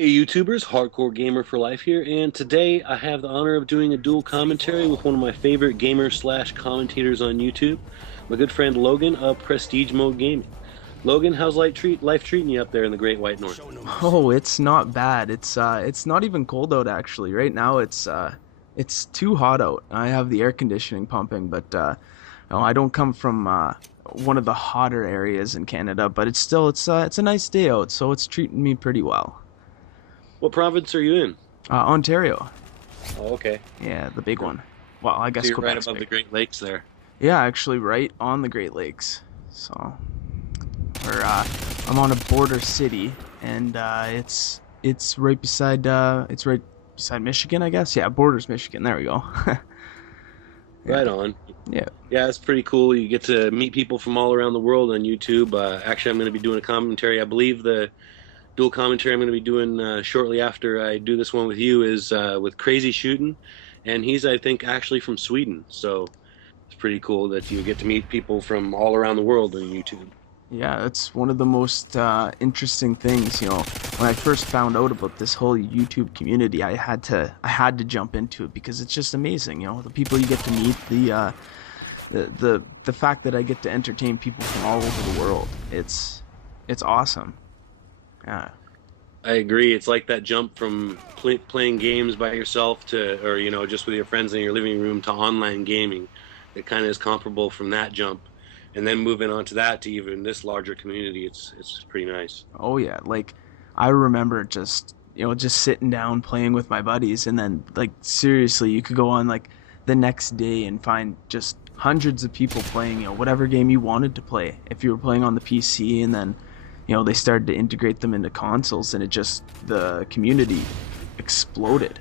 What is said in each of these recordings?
Hey YouTubers, Hardcore Gamer for Life here, and today I have the honor of doing a dual commentary with one of my favorite gamers slash commentators on YouTube, my good friend Logan of Prestige Mode Gaming. Logan, how's life treating you up there in the Great White North? Oh, it's not bad. It's not even cold out actually. Right now it's too hot out. I have the air conditioning pumping, but no, I don't come from one of the hotter areas in Canada, but it's a nice day out, so it's treating me pretty well. What province are you in? Ontario. Oh, okay. Yeah, the big one. Well, I So guess you're right Quebec's above the big. Great Lakes there. Yeah, actually right on the Great Lakes. So we're I'm on a border city, and it's right beside Michigan, I guess. Yeah, borders Michigan. There we go. Yeah, Right on. yeah. Yeah, it's pretty cool. You get to meet people from all around the world on YouTube. Actually, I'm going to be doing a commentary. I believe the dual commentary I'm going to be doing shortly after I do this one with you is with Crazy Shooting, and he's I think actually from Sweden. So it's pretty cool that you get to meet people from all around the world on YouTube. Yeah, that's one of the most interesting things. When I first found out about this whole YouTube community, I had to jump into it because it's just amazing. The people you get to meet, the fact that I get to entertain people from all over the world. It's awesome. Yeah. I agree. It's like that jump from playing games by yourself to, or just with your friends in your living room to online gaming. It kind of is comparable from that jump, and then moving on to that to even this larger community. It's pretty nice. Oh yeah, like I remember just sitting down playing with my buddies, and then like seriously, you could go on like the next day and find just hundreds of people playing, whatever game you wanted to play. If you were playing on the PC, and then they started to integrate them into consoles, and the community exploded.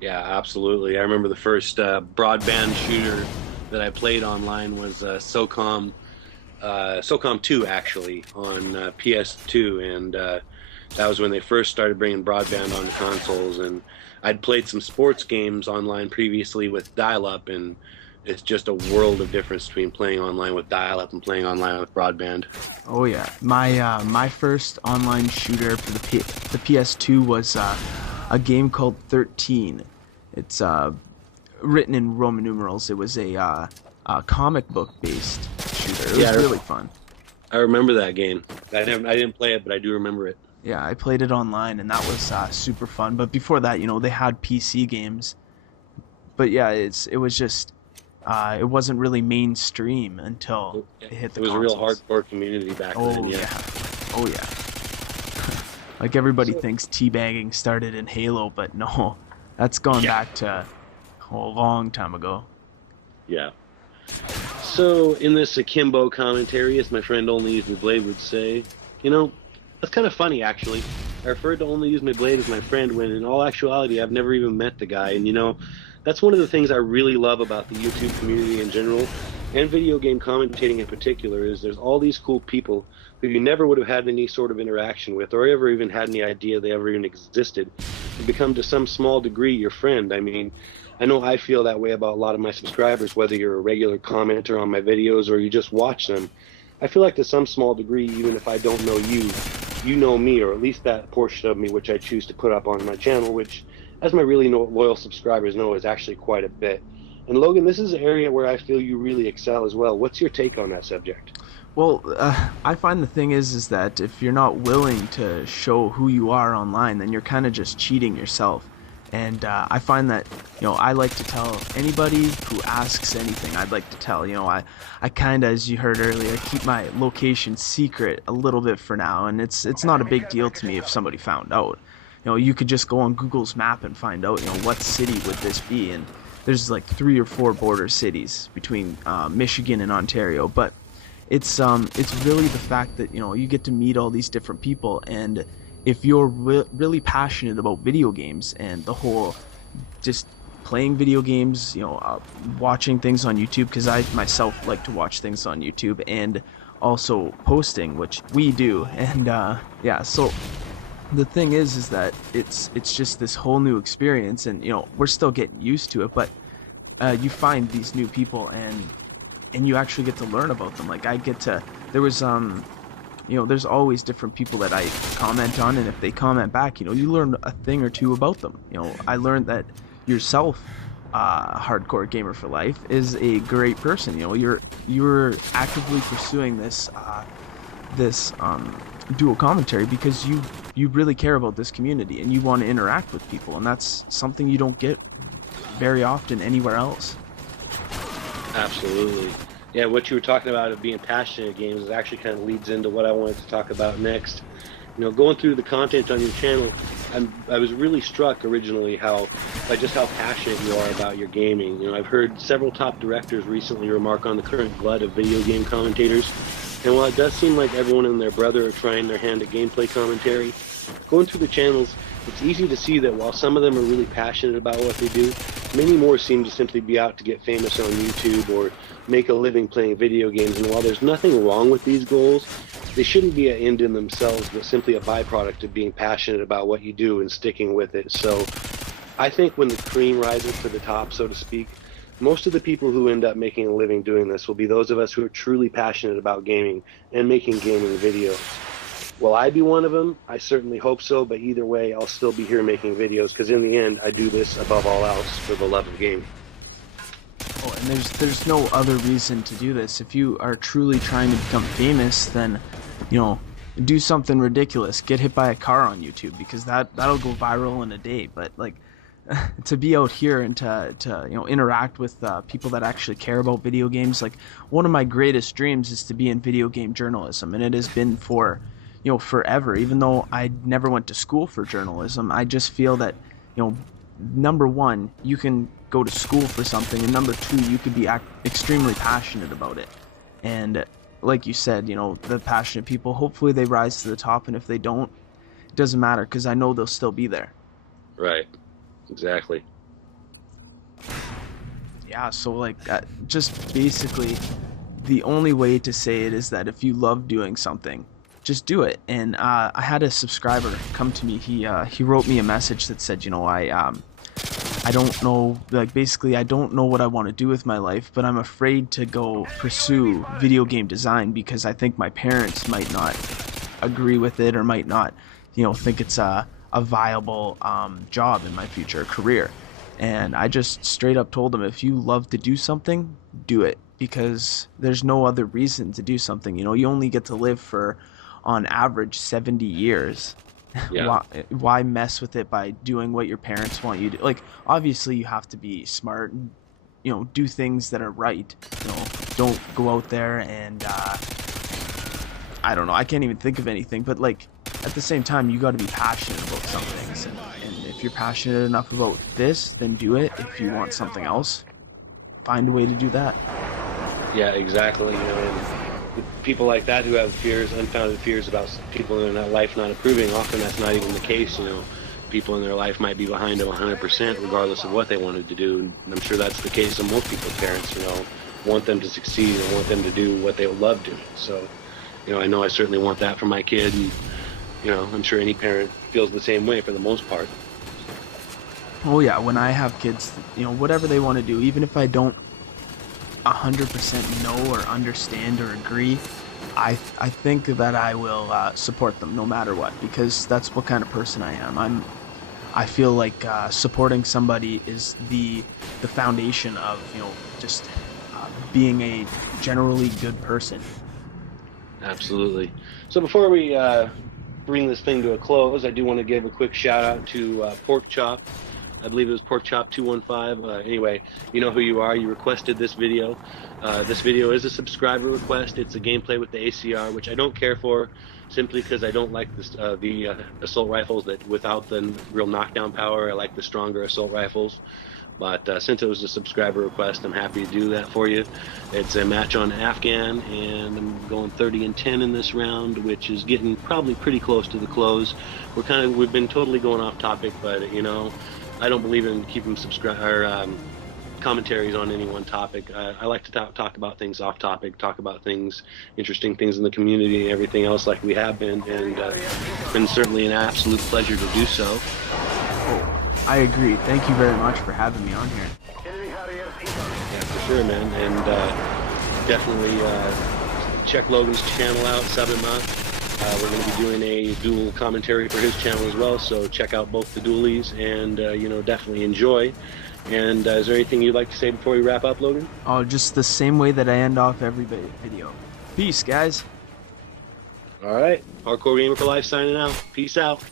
Yeah, absolutely. I remember the first broadband shooter that I played online was SOCOM 2 actually on PS2, and that was when they first started bringing broadband onto consoles. And I'd played some sports games online previously with dial-up, and it's just a world of difference between playing online with dial-up and playing online with broadband. Oh yeah, my first online shooter for the PS2 was a game called 13. It's written in Roman numerals. It was a comic book based shooter. It was Yeah, really fun. I remember that game. I didn't play it, but I do remember it. Yeah, I played it online, and that was super fun. But before that, they had PC games. But yeah, it was just it wasn't really mainstream until it hit It the was a real consoles. hardcore community back then. Oh Yeah. yeah, oh yeah. Like everybody So, thinks teabagging started in Halo, but no, that's gone yeah. back to a long time ago. Yeah. So, in this akimbo commentary, as my friend Only Use My Blade would say, you know, that's kind of funny actually. I referred to Only Use My Blade as my friend when in all actuality I've never even met the guy. And that's one of the things I really love about the YouTube community in general and video game commentating in particular is there's all these cool people who you never would have had any sort of interaction with or ever even had any idea they ever even existed and become to some small degree your friend. I mean, I know I feel that way about a lot of my subscribers, whether you're a regular commenter on my videos or you just watch them. I feel like to some small degree, even if I don't know you, you know me, or at least that portion of me which I choose to put up on my channel, which, as my really loyal subscribers know, is actually quite a bit. And Logan, this is an area where I feel you really excel as well. What's your take on that subject? Well, I find the thing is that if you're not willing to show who you are online, then you're kind of just cheating yourself. And I find that, I like to tell anybody who asks anything, I'd like to tell. I kind of, as you heard earlier, keep my location secret a little bit for now, and it's not a big deal to me if somebody found out. You could just go on Google's map and find out, what city would this be, and there's like 3 or 4 border cities between Michigan and Ontario, but it's really the fact that you get to meet all these different people, and if you're really passionate about video games and the whole just playing video games, watching things on YouTube, because I myself like to watch things on YouTube, and also posting, which we do, and yeah, so the thing is that it's just this whole new experience, and we're still getting used to it, but you find these new people, and you actually get to learn about them. Like I get to there was there's always different people that I comment on, and if they comment back, you learn a thing or two about them. I learned that yourself, Hardcore Gamer for Life, is a great person. You're actively pursuing this dual commentary because you really care about this community and you want to interact with people, and that's something you don't get very often anywhere else. Absolutely. Yeah, what you were talking about of being passionate at games actually kind of leads into what I wanted to talk about next. Going through the content on your channel, I was really struck originally by just how passionate you are about your gaming. I've heard several top directors recently remark on the current glut of video game commentators, and while it does seem like everyone and their brother are trying their hand at gameplay commentary, going through the channels, it's easy to see that while some of them are really passionate about what they do, many more seem to simply be out to get famous on YouTube or make a living playing video games. And while there's nothing wrong with these goals, they shouldn't be an end in themselves, but simply a byproduct of being passionate about what you do and sticking with it. So I think when the cream rises to the top, so to speak, most of the people who end up making a living doing this will be those of us who are truly passionate about gaming and making gaming videos. Will I be one of them? I certainly hope so, but either way, I'll still be here making videos, because in the end, I do this above all else for the love of gaming. Oh, and there's no other reason to do this. If you are truly trying to become famous, then, do something ridiculous. Get hit by a car on YouTube, because that'll go viral in a day. But, like, to be out here and to interact with people that actually care about video games, like, one of my greatest dreams is to be in video game journalism, and it has been for forever. Even though I never went to school for journalism, I just feel that, number one, you can go to school for something, and number two, you could be extremely passionate about it. And like you said, the passionate people, hopefully they rise to the top, and if they don't, it doesn't matter, because I know they'll still be there. Right. Exactly. Yeah, so like, just basically, the only way to say it is that if you love doing something, just do it. And I had a subscriber come to me. He wrote me a message that said, I don't know, like, basically, I don't know what I want to do with my life, but I'm afraid to go pursue video game design because I think my parents might not agree with it, or might not, think it's a viable job in my future career. And I just straight up told him, if you love to do something, do it, because there's no other reason to do something. You only get to live for, on average, 70 years. Yeah. Why mess with it by doing what your parents want you to? Like, obviously you have to be smart and, do things that are right. Don't go out there and I don't know, I can't even think of anything, but like, at the same time, you got to be passionate about some things, and if you're passionate enough about this, then do it. If you want something else, find a way to do that. Yeah, exactly. And people like that who have fears, unfounded fears about people in their life not approving, often that's not even the case. People in their life might be behind them 100% regardless of what they wanted to do, and I'm sure that's the case of most people's parents. Want them to succeed and want them to do what they love doing. So, I know I certainly want that for my kid, and I'm sure any parent feels the same way for the most part. Oh yeah, when I have kids, whatever they want to do, even if I don't 100% know or understand or agree, I think that I will support them no matter what, because that's what kind of person I am. I feel like supporting somebody is the foundation of just being a generally good person. Absolutely. So before we bring this thing to a close, I do want to give a quick shout out to Pork Chop. I believe it was Pork Chop 215. Anyway, you know who you are. You requested this video. This video is a subscriber request. It's a gameplay with the ACR, which I don't care for, simply because I don't like this, the assault rifles that without the real knockdown power. I like the stronger assault rifles. But since it was a subscriber request, I'm happy to do that for you. It's a match on Afghan, and I'm going 30-10 in this round, which is getting probably pretty close to the close. We've been totally going off topic, but I don't believe in keeping commentaries on any one topic. I like to talk about things off topic, talk about things, interesting things in the community and everything else, like we have been, and it's been certainly an absolute pleasure to do so. I agree. Thank you very much for having me on here. Yeah, for sure, man. And definitely check Logan's channel out, sub him up. We're going to be doing a dual commentary for his channel as well, so check out both the dualies and, you know, definitely enjoy. And is there anything you'd like to say before we wrap up, Logan? Oh, just the same way that I end off every video. Peace, guys. All right. Hardcore Gamer for Life signing out. Peace out.